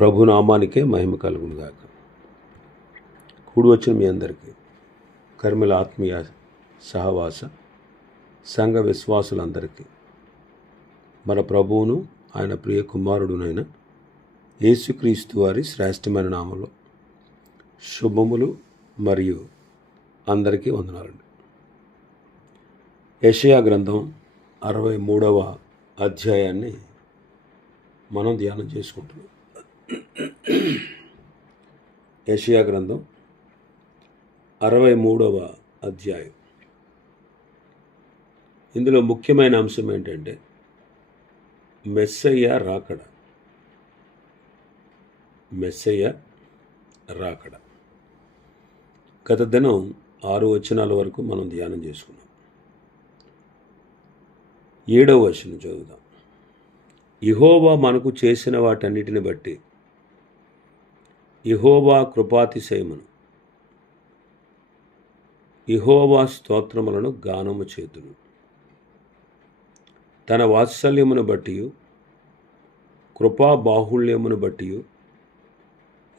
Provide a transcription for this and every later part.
ప్రభునామానికే మహిమ కలుగునుగాక. కూడి వచ్చిన మీ అందరికీ కర్మల ఆత్మీయ సహవాస సంఘ విశ్వాసులందరికీ మన ప్రభువును ఆయన ప్రియ కుమారుడునైన యేసుక్రీస్తు వారి శ్రేష్టమైన నామంలో శుభములు మరియు అందరికీ వందనాలండి. యషయా గ్రంథం అరవై మూడవ అధ్యాయాన్ని మనం ధ్యానం చేసుకుంటున్నాం. యషియా గ్రంథం అరవై మూడవ అధ్యాయం. ఇందులో ముఖ్యమైన అంశం ఏంటంటే మెస్సయ్య రాకడ. మెస్సయ్య రాకడ. గత దినం ఆరు వచనాల వరకు మనం ధ్యానం చేసుకున్నాం. ఏడవ వచనం చదువుదాం. ఇహోవా మనకు చేసిన వాటన్నిటిని బట్టి ఇహోవా కృపాతిశయమును. ఇహోవా స్తోత్రములను గానము చేతును. తన వాత్సల్యమును బట్టి కృపా బాహుళ్యమును బట్టి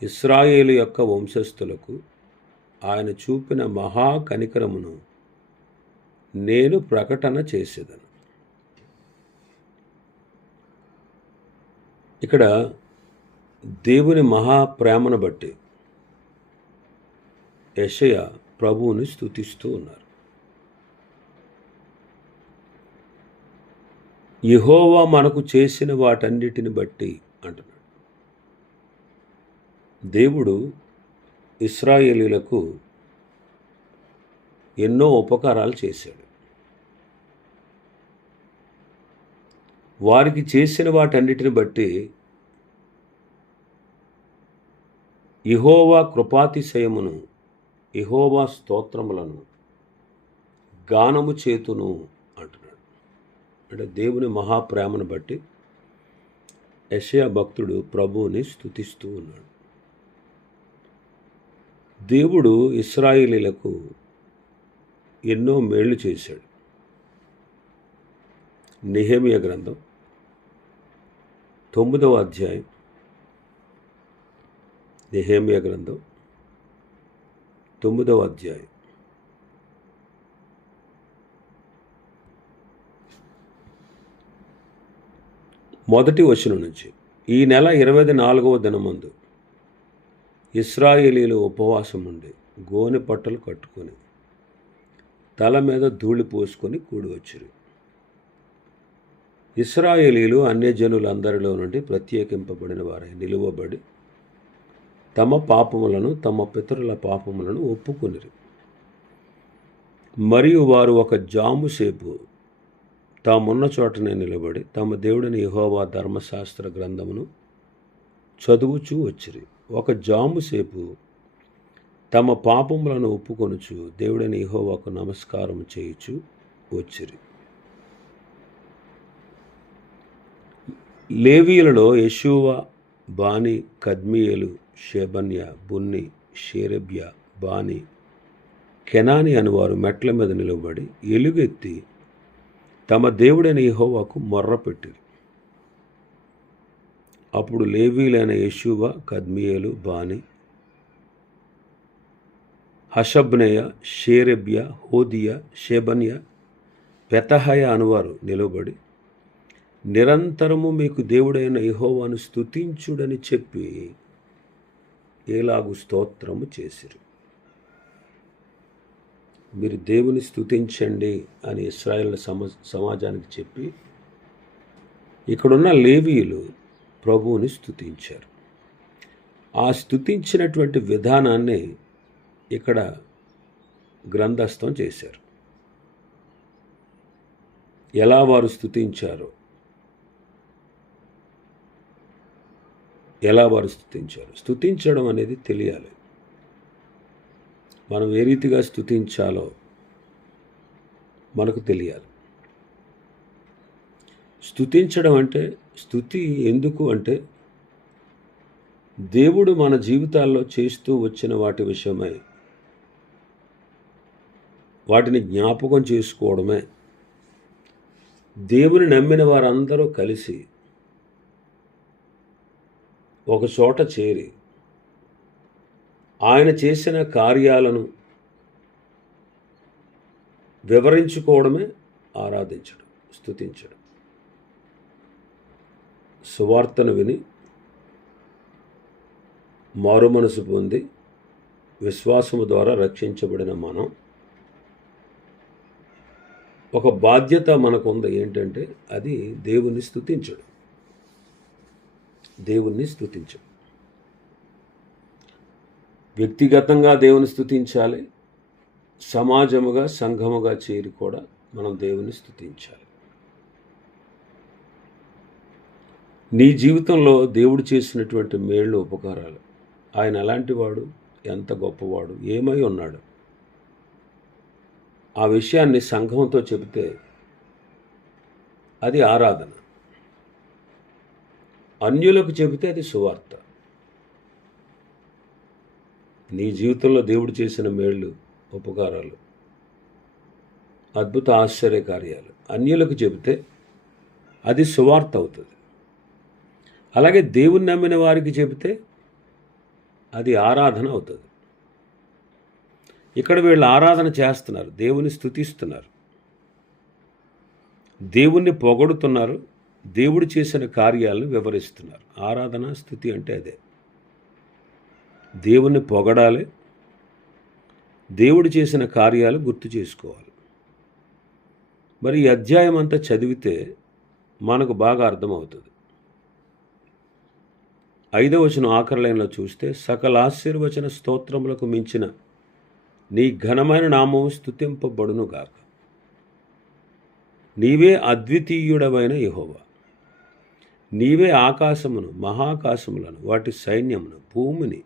ఇస్రాయేలు యొక్క వంశస్థులకు ఆయన చూపిన మహా కనికరమును నేను ప్రకటన చేసేదను. ఇక్కడ దేవుని మహా ప్రేమను బట్టి యషయ ప్రభువుని స్తుతిస్తూ ఉన్నారు. యహోవా మనకు చేసిన వాటన్నిటిని బట్టి అంటున్నాడు. దేవుడు ఇస్రాయేలీలకు ఎన్నో ఉపకారాలు చేశాడు. వారికి చేసిన వాటన్నిటిని బట్టి ఇహోవా కృపాతిశయమును ఇహోవా స్తోత్రములను గానము చేతును అంటున్నాడు. అంటే దేవుని మహాప్రేమను బట్టి యషయా భక్తుడు ప్రభువుని స్తుతిస్తూ ఉన్నాడు. దేవుడు ఇస్రాయిలీలకు ఎన్నో మేళ్ళు చేశాడు. నిహేమియ గ్రంథం తొమ్మిదవ అధ్యాయం నిహేమియ గ్రంథం తొమ్మిదవ అధ్యాయం. మొదటి వచనం నుంచి ఈ నెల ఇరవై నాలుగవ దినమందు ఇస్రాయేలీలు ఉపవాసం ఉండి గోనె పట్టలు కట్టుకొని తల మీద ధూళి పోసుకొని కూడి వచ్చారు. ఇస్రాయేలీలు అన్యజనులందరిలో నుండి ప్రత్యేకింపబడిన వారై నిలువబడి తమ పాపములను తమ పితరుల పాపములను ఒప్పుకొనిరి. మరియు వారు ఒక జాము సేపు తామున్న చోటనే నిలబడి తమ దేవుడిని యహోవా ధర్మశాస్త్ర గ్రంథమును చదువుచూ వచ్చిరి. ఒక జాము సేపు తమ పాపములను ఒప్పుకొనుచు దేవుడిని యహోవాకు నమస్కారం చేయుచు వచ్చిరి. లేవీయులలో యశూవ బాణి కద్మియలు షేబన్య బున్ని షేరబ్య బాని కెనాని అనువారు మెట్ల మీద నిలబడి ఎలుగెత్తి తమ దేవుడైన యహోవాకు మొర్ర పెట్టిరి. అప్పుడు లేవీలైన యశువ కద్మియేలు బాని హషబ్నయ షేరెబ్య హోదియ షేబన్య పెతహయ అనువారు నిలబడి నిరంతరము మీకు దేవుడైన ఇహోవాను స్తుతించుడని చెప్పి ఏలాగు స్తోత్రము చేసిరు. మీరు దేవుని స్థుతించండి అని ఇస్రాయల్ సమ సమాజానికి చెప్పి ఇక్కడున్న లేవీయులు ప్రభువుని స్థుతించారు ఆ స్థుతించినటువంటి విధానాన్ని ఇక్కడ గ్రంథస్థం చేశారు. ఎలా వారు స్థుతించారో ఎలా వారు స్థుతించారు స్థుతించడం అనేది తెలియాలి. మనం ఏ రీతిగా స్తుతించాలో మనకు తెలియాలి. స్థుతించడం అంటే స్థుతి ఎందుకు అంటే దేవుడు మన జీవితాల్లో చేస్తూ వచ్చిన వాటి విషయమై. వాటిని జ్ఞాపకం చేసుకోవడమే. దేవుని నమ్మిన వారందరూ కలిసి ఒక చోట చేరి ఆయన చేసిన కార్యాలను వివరించుకోవడమే ఆరాధించడం స్థుతించడం సువార్తను విని మారు మనసు పొంది విశ్వాసము ద్వారా రక్షించబడిన మనం ఒక బాధ్యత మనకు ఉంది ఏంటంటే అది దేవుని స్థుతించడం దేవుణ్ణి స్థుతించు వ్యక్తిగతంగా దేవుని స్తుతించాలి. సమాజముగా సంఘముగా చేరి కూడా మనం దేవుని స్థుతించాలి నీ జీవితంలో దేవుడు చేసినటువంటి మేళ్ళు ఉపకారాలు ఆయన ఎలాంటి వాడు? ఎంత గొప్పవాడు? ఏమై ఉన్నాడు? ఆ విషయాన్ని సంఘంతో చెబితే అది ఆరాధన. అన్యులకు చెబితే అది సువార్త. నీ జీవితంలో దేవుడు చేసిన మేళ్ళు ఉపకారాలు అద్భుత ఆశ్చర్య కార్యాలు. అన్యులకు చెబితే అది సువార్త అవుతుంది. అలాగే దేవుని నమ్మిన వారికి చెబితే అది ఆరాధన అవుతుంది. ఇక్కడ వీళ్ళు ఆరాధన చేస్తున్నారు దేవుని స్థుతిస్తున్నారు దేవుణ్ణి పొగడుతున్నారు దేవుడు చేసిన కార్యాలను వివరిస్తున్నారు. ఆరాధన స్థుతి అంటే అదే. దేవుణ్ణి పొగడాలి. దేవుడు చేసిన కార్యాలు గుర్తు చేసుకోవాలి. మరి ఈ అధ్యాయం అంతా చదివితే మనకు బాగా అర్థమవుతుంది. ఐదవ వచనం ఆఖరి లైన్లో చూస్తే సకల ఆశీర్వచన స్తోత్రములకు మించిన నీ ఘనమైన నామం స్థుతింపబడునుగాక నీవే అద్వితీయుడమైన యహోవా. నీవే ఆకాశమును మహాకాశములను వాటి సైన్యమును భూమిని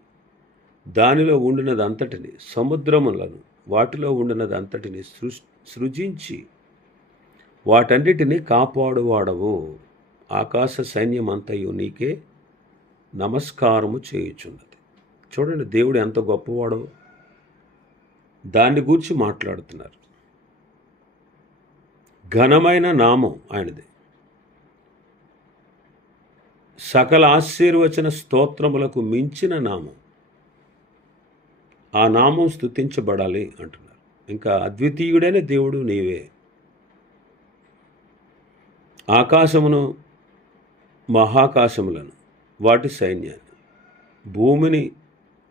దానిలో ఉండినదంతటిని సముద్రములను వాటిలో ఉండినదంతటిని సృ సృజించి వాటన్నిటిని కాపాడువాడవు. ఆకాశ సైన్యమంతయు నీకే నమస్కారము చేయుచున్నది. చూడండి దేవుడు ఎంత గొప్పవాడో. దాన్ని గూర్చి మాట్లాడుతున్నారు. ఘనమైన నామం ఆయనది. సకల ఆశీర్వచన స్తోత్రములకు మించిన నామం. ఆ నామం స్తుతించబడాలి అంటున్నారు. ఇంకా అద్వితీయుడైన దేవుడు నీవే. ఆకాశమును మహాకాశములను వాటి సైన్యాన్ని భూమిని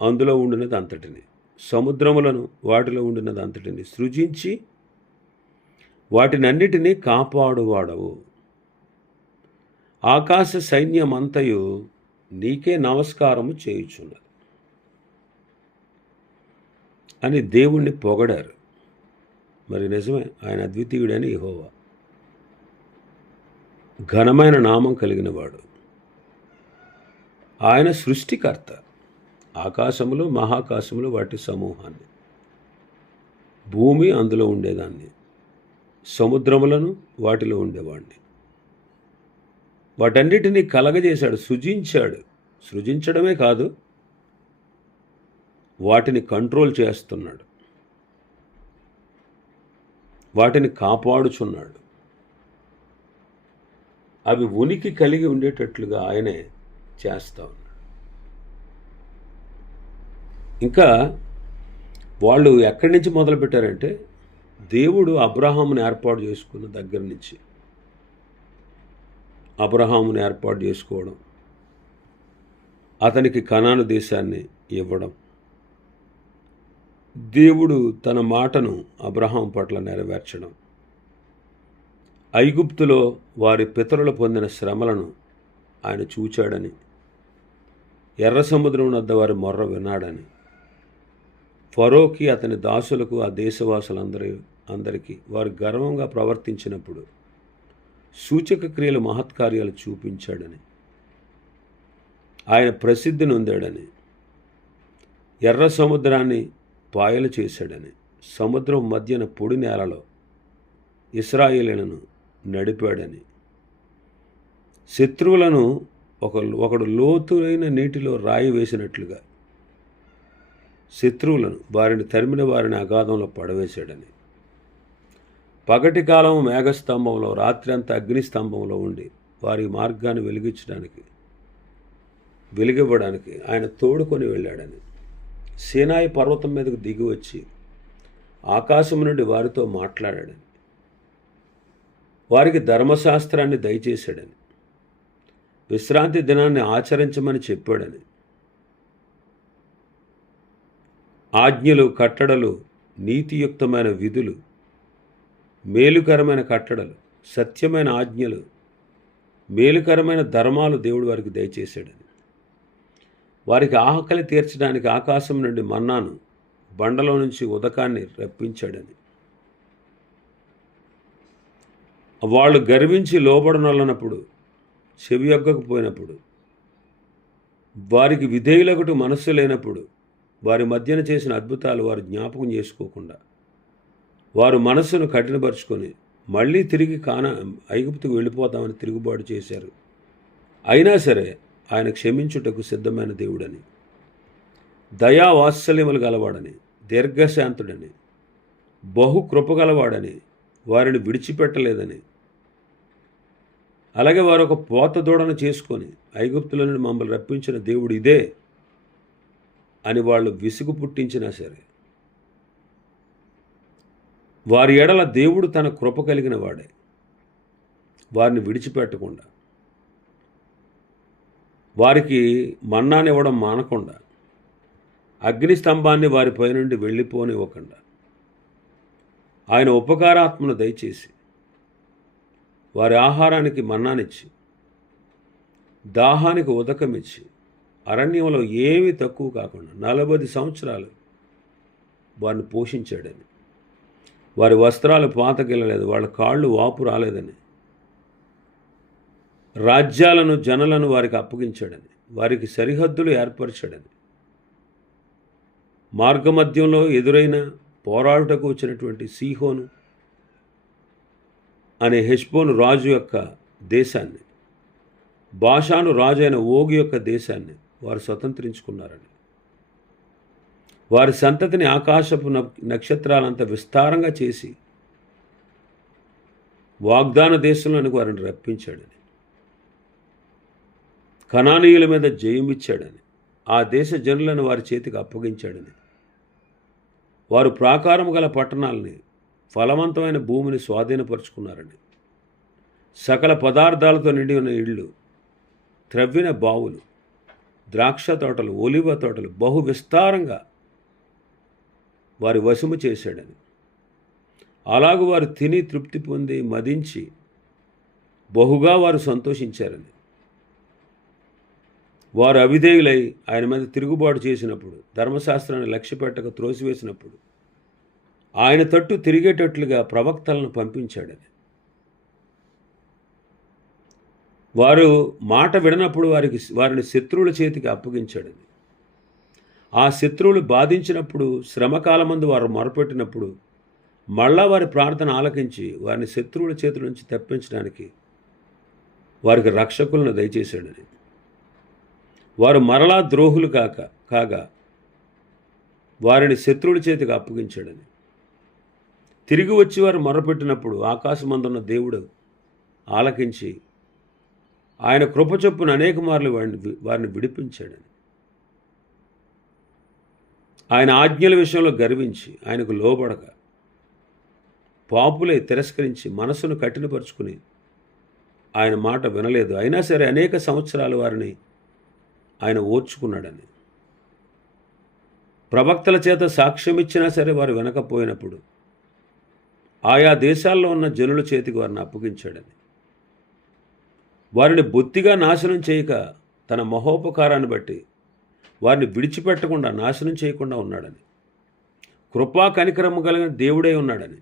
అందులో ఉండినది అంతటిని సముద్రములను వాటిలో ఉండినది అంతటిని సృజించి వాటినన్నిటినీ కాపాడువాడవు. ఆకాశ సైన్యమంతయు నీకే నమస్కారము చేయుచున్నది. అని దేవుణ్ణి పొగడారు. మరి నిజమే ఆయన అద్వితీయుడని ఇహోవా ఘనమైన నామం కలిగినవాడు. ఆయన సృష్టికర్త. ఆకాశములు మహాకాశములు వాటి సమూహాన్ని. భూమి అందులో ఉండేదాన్ని. సముద్రములను వాటిలో ఉండేవాడిని వాటన్నిటినీ కలగజేశాడు సృజించాడు. సృజించడమే కాదు వాటిని కంట్రోల్ చేస్తున్నాడు. వాటిని కాపాడుచున్నాడు. అవి ఉనికి కలిగి ఉండేటట్లుగా ఆయనే చేస్తా ఉన్నాడు. ఇంకా వాళ్ళు ఎక్కడి నుంచి మొదలుపెట్టారంటే దేవుడు అబ్రహాముని ఏర్పాటు చేసుకున్న దగ్గర నుంచి. అబ్రహామును ఏర్పాటు చేసుకోవడం అతనికి కనాను దేశాన్ని ఇవ్వడం. దేవుడు తన మాటను అబ్రహాం పట్ల నెరవేర్చడం. ఐగుప్తులో వారి పితరులు పొందిన శ్రమలను ఆయన చూచాడని ఎర్ర సముద్రం వద్ద వారి మొర్ర విన్నాడని ఫరోకి అతని దాసులకు ఆ దేశవాసులందరి అందరికీ వారు గర్వంగా ప్రవర్తించినప్పుడు సూచక క్రియలు మహత్కార్యాలు చూపించాడని. ఆయన ప్రసిద్ధి నొందాడని. ఎర్ర సముద్రాన్ని పాయలు చేశాడని. సముద్రం మధ్యన పొడి నేలలో ఇస్రాయేలీలను నడిపాడని. శత్రువులను ఒక ఒకడు లోతులైన నీటిలో రాయి వేసినట్లుగా శత్రువులను వారిని తరిమిన వారిని అగాధంలో పడవేశాడని. పగటి కాలం మేఘస్తంభంలో రాత్రి అంతా అగ్నిస్తంభంలో ఉండి వారి మార్గాన్ని వెలిగించడానికి వెలిగివ్వడానికి ఆయన తోడుకొని వెళ్ళాడని. సీనాయి పర్వతం మీదకు దిగి వచ్చి ఆకాశం నుండి వారితో మాట్లాడాడని. వారికి ధర్మశాస్త్రాన్ని దయచేశాడని. విశ్రాంతి దినాన్ని ఆచరించమని చెప్పాడని. ఆజ్ఞలు కట్టడలు నీతియుక్తమైన విధులు మేలుకరమైన కట్టడలు సత్యమైన ఆజ్ఞలు మేలుకరమైన ధర్మాలు దేవుడు వారికి దయచేశాడని. వారికి ఆకలి తీర్చడానికి ఆకాశం నుండి మన్నాను బండలో నుంచి ఉదకాన్ని రప్పించాడని. వాళ్ళు గర్వించి లోబడనొల్లనప్పుడు పోయినప్పుడు వారికి విధేయులకటు మనస్సు లేనప్పుడు వారి మధ్యన చేసిన అద్భుతాలు వారు జ్ఞాపకం చేసుకోకుండా వారు మనస్సును కఠినపరుచుకొని మళ్ళీ తిరిగి కాన ఐగుప్తుకు వెళ్ళిపోతామని తిరుగుబాటు చేశారు. అయినా సరే ఆయన క్షమించుటకు సిద్ధమైన దేవుడని దయా వాత్సల్యములు గలవాడని దీర్ఘశాంతుడని బహు కృపగలవాడని వారిని విడిచిపెట్టలేదని అలాగే వారు ఒక పోత దూడను చేసుకొని ఐగుప్తుల నుండి మమ్మల్ని రప్పించిన దేవుడు ఇదే అని వాళ్ళు విసుగు పుట్టించినా సరే వారి ఎడల దేవుడు తన కృప కలిగిన వాడే. వారిని విడిచిపెట్టకుండా. వారికి మన్నానివ్వడం మానకుండా. అగ్ని స్తంభాన్ని వారిపై నుండి వెళ్ళిపోనివ్వకుండా. ఆయన ఉపకారాత్మను దయచేసి వారి ఆహారానికి మన్నానిచ్చి దాహానికి ఉదకమిచ్చి అరణ్యంలో ఏమీ తక్కువ కాకుండా నలభై సంవత్సరాలు వారిని పోషించాడని. వారి వస్త్రాలు పాతకెళ్ళలేదు వాళ్ళ కాళ్ళు వాపు రాలేదని. రాజ్యాలను జనలను వారికి అప్పగించాడని వారికి సరిహద్దులు ఏర్పరిచాడని. మార్గమధ్యంలో ఎదురైన పోరాడుటకు వచ్చినటువంటి సీహోను అనే హెష్బోను రాజు యొక్క దేశాన్ని భాషాను రాజు అయిన యొక్క దేశాన్ని వారు స్వతంత్రించుకున్నారని. వారి సంతతిని ఆకాశపు నక్షత్రాలంత విస్తారంగా చేసి వాగ్దాన దేశంలోనికి వారిని రప్పించాడని. కణానీయుల మీద జయమిచ్చాడని ఆ దేశ జనులను వారి చేతికి అప్పగించాడని. వారు ప్రాకారం గల పట్టణాలని ఫలవంతమైన భూమిని స్వాధీనపరుచుకున్నారని. సకల పదార్థాలతో నిండి ఉన్న ఇళ్ళు త్రవ్విన బావులు ద్రాక్ష తోటలు ఒలివ తోటలు బహు విస్తారంగా వారి వశము చేశాడని. అలాగూ వారు తిని తృప్తి పొంది మదించి బహుగా వారు సంతోషించారని. వారు అవిధేయులై ఆయన మీద తిరుగుబాటు చేసినప్పుడు ధర్మశాస్త్రాన్ని లక్ష్యపెట్టక త్రోసివేసినప్పుడు ఆయన తట్టు తిరిగేటట్లుగా ప్రవక్తలను పంపించాడని. వారు మాట విడనప్పుడు వారికి వారిని శత్రువుల చేతికి అప్పగించాడని. ఆ శత్రువులు బాధించినప్పుడు శ్రమకాలమందు వారు మొరపెట్టినప్పుడు మళ్ళా వారి ప్రార్థన ఆలకించి వారిని శత్రువుల చేతుల నుంచి తప్పించడానికి వారికి రక్షకులను దయచేశాడని. వారు మరలా ద్రోహులు కాక కాగా వారిని శత్రువుల చేతికి అప్పగించాడని. తిరిగి వచ్చి వారు మొరపెట్టినప్పుడు ఆకాశమందున్న దేవుడు ఆలకించి ఆయన కృప చొప్పున అనేక మార్లు వారిని వారిని విడిపించాడని. ఆయన ఆజ్ఞల విషయంలో గర్వించి ఆయనకు లోబడక పాపులై తిరస్కరించి మనసును కఠినపరుచుకుని ఆయన మాట వినలేదు. అయినా సరే అనేక సంవత్సరాలు వారిని ఆయన ఓర్చుకున్నాడని. ప్రవక్తల చేత సాక్ష్యం ఇచ్చినా సరే వారు వినకపోయినప్పుడు ఆయా దేశాల్లో ఉన్న జనుల చేతికి వారిని అప్పగించాడని. వారిని బొత్తిగా నాశనం చేయక తన మహోపకారాన్ని బట్టి వారిని విడిచిపెట్టకుండా నాశనం చేయకుండా ఉన్నాడని. కృపా కనికరము కలిగిన దేవుడై ఉన్నాడని.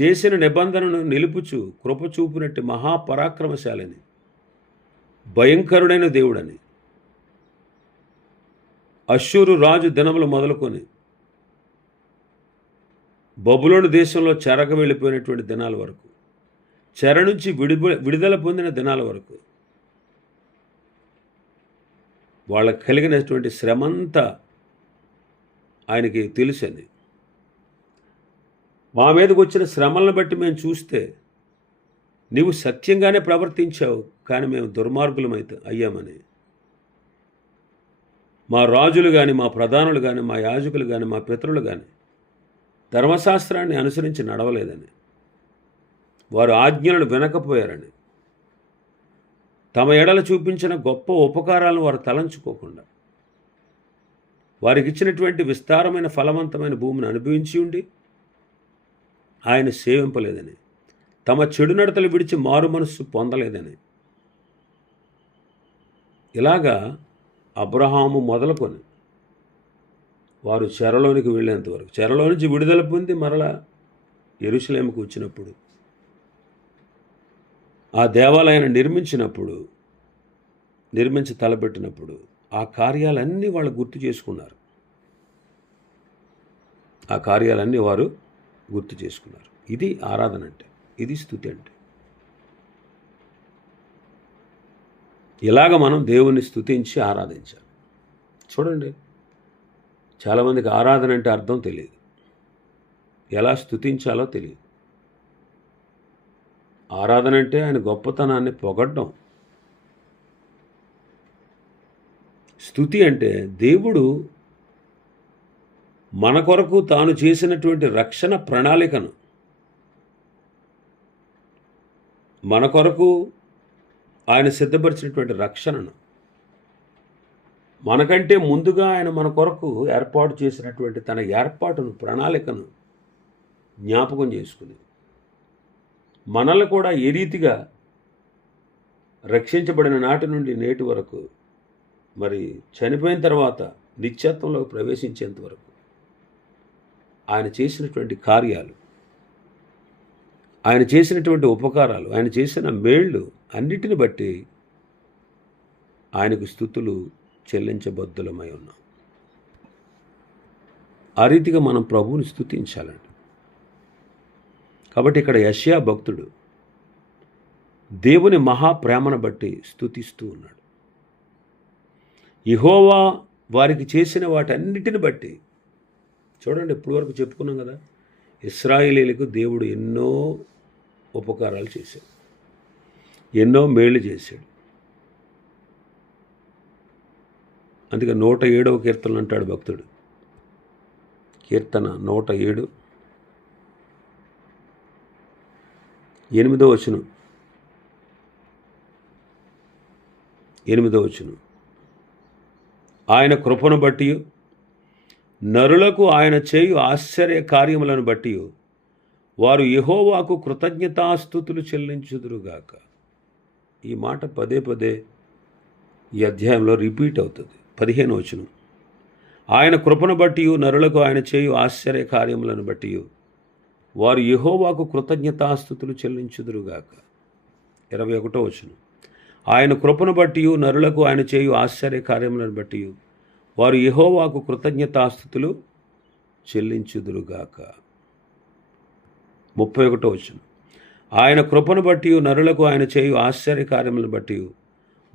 చేసిన నిబంధనను నిలుపుచు కృప చూపినట్టు మహాపరాక్రమశాలని. భయంకరుడైన దేవుడని. అశ్షూరు రాజు దినములు మొదలుకొని బబులోని దేశంలో చెరగ వెళ్ళిపోయినటువంటి దినాల వరకు చెర నుంచి విడిప విడుదల పొందిన దినాల వరకు వాళ్ళకి కలిగినటువంటి శ్రమంతా ఆయనకి తెలిసింది మా మీదకి వచ్చిన శ్రమలను బట్టి మేము చూస్తే నీవు సత్యంగానే ప్రవర్తించావు కానీ మేము దుర్మార్గులమైతే అయ్యామని. మా రాజులు కానీ మా ప్రధానులు కానీ మా యాజకులు కానీ మా పితరులు కానీ ధర్మశాస్త్రాన్ని అనుసరించి నడవలేదని. వారు ఆజ్ఞలను వినకపోయారని. తమ ఎడల చూపించిన గొప్ప ఉపకారాలను వారు తలంచుకోకుండా వారికి ఇచ్చినటువంటి విస్తారమైన ఫలవంతమైన భూమిని అనుభవించి ఉండి ఆయన సేవింపలేదని తమ చెడు నడతలు విడిచి మారు మనస్సు పొందలేదని. ఇలాగా అబ్రహాము మొదలుకొని వారు చెరలోనికి వెళ్ళేంతవరకు చెరలో నుంచి విడుదల పొంది మరలా ఎరుసలేముకు వచ్చినప్పుడు ఆ దేవాలయాన్ని నిర్మించినప్పుడు నిర్మించి తలపెట్టినప్పుడు ఆ కార్యాలన్నీ వాళ్ళు గుర్తు చేసుకున్నారు. ఆ కార్యాలన్నీ వారు గుర్తు చేసుకున్నారు. ఇది ఆరాధన అంటే ఇది స్థుతి అంటే. ఇలాగ మనం దేవుణ్ణి స్థుతించి ఆరాధించాలి. చూడండి చాలామందికి ఆరాధన అంటే అర్థం తెలియదు. ఎలా స్థుతించాలో తెలియదు. ఆరాధన అంటే ఆయన గొప్పతనాన్ని పొగడ్డం. స్థుతి అంటే దేవుడు మన కొరకు తాను చేసినటువంటి రక్షణ ప్రణాళికను మన కొరకు ఆయన సిద్ధపరిచినటువంటి రక్షణను మనకంటే ముందుగా ఆయన మన కొరకు ఏర్పాటు చేసినటువంటి తన ఏర్పాటును ప్రణాళికను జ్ఞాపకం చేసుకునేది. మనల్ని కూడా ఏ రీతిగా రక్షించబడిన నాటి నుండి నేటి వరకు మరి చనిపోయిన తర్వాత నిత్యత్వంలోకి ప్రవేశించేంత వరకు ఆయన చేసినటువంటి కార్యాలు ఆయన చేసినటువంటి ఉపకారాలు ఆయన చేసిన మేళ్ళు అన్నిటిని బట్టి ఆయనకు స్థుతులు చెల్లించబద్దులమై ఉన్నాం. ఆ రీతిగా మనం ప్రభువుని స్థుతించాలండి. కాబట్టి ఇక్కడ యష్యా భక్తుడు దేవుని మహాప్రేమను బట్టి స్థుతిస్తూ ఉన్నాడు. ఇహోవా వారికి చేసిన వాటన్నిటిని బట్టి చూడండి ఇప్పుడు వరకు చెప్పుకున్నాం కదా ఇస్రాయిలీలకు దేవుడు ఎన్నో ఉపకారాలు చేశాడు ఎన్నో మేళ్ళు చేశాడు. అందుకే నూట ఏడవ కీర్తనలు అంటాడు భక్తుడు. కీర్తన నూట ఏడు ఎనిమిదో వచనం. ఎనిమిదో వచనం. ఆయన కృపను బట్టి నరులకు ఆయన చేయు ఆశ్చర్య కార్యములను బట్టి వారు యహోవాకు కృతజ్ఞతాస్థుతులు చెల్లించుదురుగాక. ఈ మాట పదే పదే ఈ అధ్యాయంలో రిపీట్ అవుతుంది. పదిహేను వచనం. ఆయన కృపను బట్టి నరులకు ఆయన చేయు ఆశ్చర్య కార్యములను బట్టి వారు యహోవాకు కృతజ్ఞతాస్థుతులు చెల్లించుదురుగాక. ఇరవై ఒకటో వచనం. ఆయన కృపను బట్టి నరులకు ఆయన చేయు ఆశ్చర్య కార్యములను బట్టి వారు యహోవాకు కృతజ్ఞతాస్థుతులు చెల్లించుదురుగాక. ముప్పై ఒకటో వచనం. ఆయన కృపను బట్టి నరులకు ఆయన చేయు ఆశ్చర్య కార్యములను బట్టి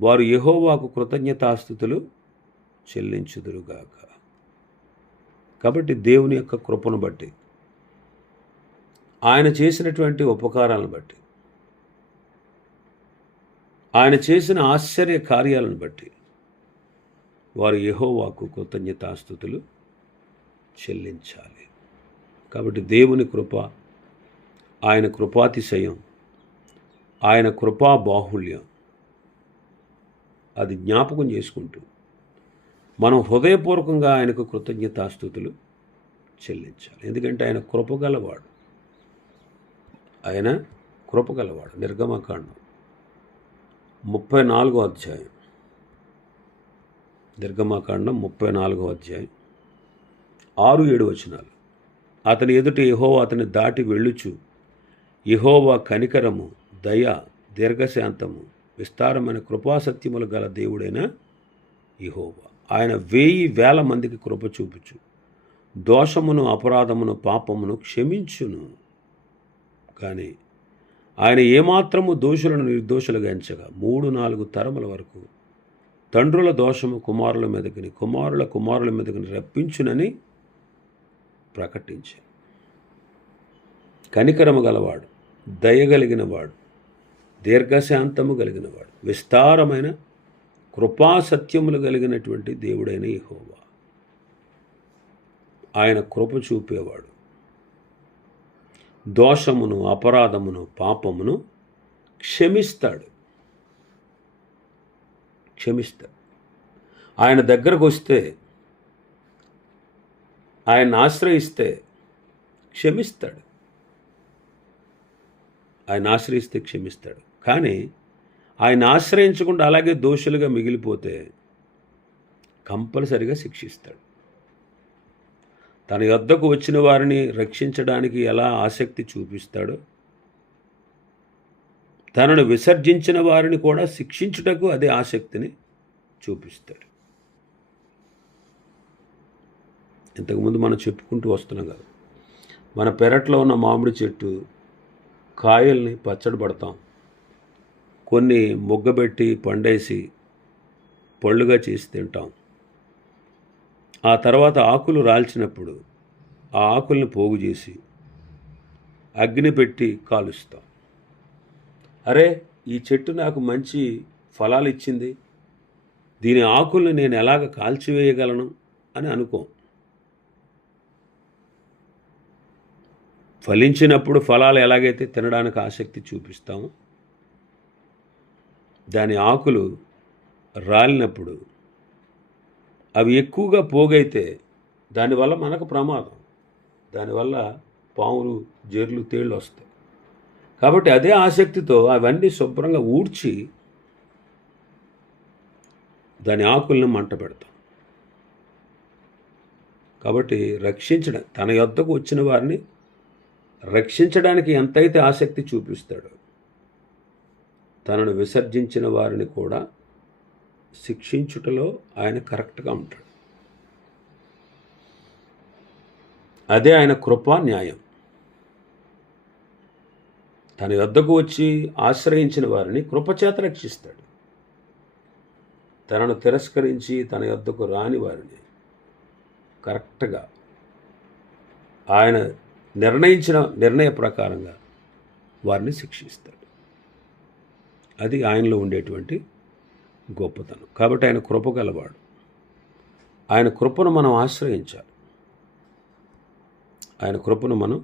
వారు యహోవాకు కృతజ్ఞతాస్థుతులు చెల్లించుదురుగాక. కాబట్టి దేవుని యొక్క కృపను బట్టి ఆయన చేసినటువంటి ఉపకారాలను బట్టి ఆయన చేసిన ఆశ్చర్య కార్యాలను బట్టి వారు యహోవాకు కృతజ్ఞతాస్థుతులు చెల్లించాలి. కాబట్టి దేవుని కృప ఆయన కృపాతిశయం ఆయన కృపా బాహుళ్యం అది జ్ఞాపకం చేసుకుంటూ మనం హృదయపూర్వకంగా ఆయనకు కృతజ్ఞతాస్థుతులు చెల్లించాలి. ఎందుకంటే ఆయన కృపగలవాడు. ఆయన కృపగలవాడు నిర్గమకాండం. ముప్పై నాలుగో అధ్యాయం. నిర్గమకాండం ముప్పై నాలుగో అధ్యాయం. ఆరు ఏడు వచనాలు. అతని ఎదుట యహోవా అతని దాటి వెళ్ళుచు యహోవా కనికరము దయ దీర్ఘశాంతము విస్తారమైన కృపాసత్యములు గల దేవుడైన యహోవా. ఆయన వేయి వేల మందికి కృప చూపుచు దోషమును అపరాధమును పాపమును క్షమించును. కానీ ఆయన ఏమాత్రము దోషులను నిర్దోషులుగా ఎంచగా మూడు నాలుగు తరముల వరకు తండ్రుల దోషము కుమారుల మీదకిని కుమారుల కుమారుల మీదకిని రప్పించునని ప్రకటించాను కనికరము గలవాడు దయగలిగినవాడు దీర్ఘశాంతము కలిగినవాడు విస్తారమైన కృపా సత్యములు కలిగినటువంటి దేవుడైన హోవా ఆయన కృప చూపేవాడు. దోషమును అపరాధమును పాపమును క్షమిస్తాడు. క్షమిస్తాడు. ఆయన దగ్గరకు వస్తే ఆయన ఆశ్రయిస్తే క్షమిస్తాడు. ఆయన ఆశ్రయిస్తే క్షమిస్తాడు. కానీ ఆయన ఆశ్రయించకుండా అలాగే దోషులుగా మిగిలిపోతే కంపల్సరిగా శిక్షిస్తాడు. తన యొద్దకు వచ్చిన వారిని రక్షించడానికి ఎలా ఆసక్తి చూపిస్తాడో తనను విసర్జించిన వారిని కూడా శిక్షించుటకు అదే ఆసక్తిని చూపిస్తాడు. ఇంతకుముందు మనం చెప్పుకుంటూ వస్తున్నాం కదా మన పెరట్లో ఉన్న మామిడి చెట్టు కాయల్ని పచ్చడి పడతాం కొన్ని ముగ్గబెట్టి పండేసి పళ్ళుగా చేసి తింటాం. ఆ తర్వాత ఆకులు రాల్చినప్పుడు ఆ ఆకుల్ని పోగు చేసి అగ్ని పెట్టి కాలుస్తాం. అరే ఈ చెట్టు నాకు మంచి ఫలాలు ఇచ్చింది. దీని ఆకుల్ని నేను ఎలాగ కాల్చివేయగలను అని అనుకోం. ఫలించినప్పుడు ఫలాలు ఎలాగైతే తినడానికి ఆసక్తి చూపిస్తామో దాని ఆకులు రాలినప్పుడు అవి ఎక్కువగా పోగైతే దానివల్ల మనకు ప్రమాదం. దానివల్ల పాములు జర్లు తేళ్ళు వస్తాయి. కాబట్టి అదే ఆసక్తితో అవన్నీ శుభ్రంగా ఊడ్చి దాని ఆకుల్ని మంట పెడతాం. కాబట్టి రక్షించడం తన యొద్దకు వచ్చిన వారిని రక్షించడానికి ఎంతైతే ఆసక్తి చూపిస్తాడో తనను విసర్జించిన వారిని కూడా శిక్షించుటలో ఆయన కరెక్ట్గా ఉంటాడు. అదే ఆయన కృపా న్యాయం. తన యొద్దకు వచ్చి ఆశ్రయించిన వారిని కృపచేత రక్షిస్తాడు. తనను తిరస్కరించి తన యొద్దకు రాని వారిని కరెక్ట్గా ఆయన నిర్ణయించిన నిర్ణయ ప్రకారంగా వారిని శిక్షిస్తాడు. అది ఆయనలో ఉండేటువంటి గొప్పతనం. కాబట్టి ఆయన కృప గలవాడు. ఆయన కృపను మనం ఆశ్రయించాలి. ఆయన కృపను మనం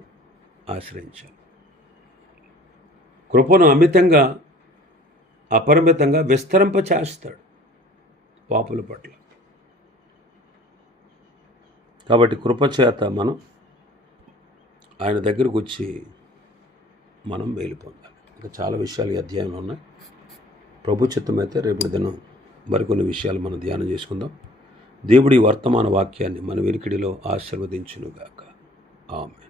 ఆశ్రయించాలి. కృపను అమితంగా అపరిమితంగా విస్తరింప చేస్తాడు పాపుల పట్ల. కాబట్టి కృపచేత మనం ఆయన దగ్గరకు వచ్చి మనం మేలు పొందాలి. ఇంకా చాలా విషయాలు ఈ అధ్యాయంలో ఉన్నాయి. ప్రభు చిత్తమైతే రేపటి దినం మరికొన్ని విషయాలు మనం ధ్యానం చేసుకుందాం. దేవుడి వర్తమాన వాక్యాన్ని మన వినికిడిలో ఆశీర్వదించునుగాక. ఆమె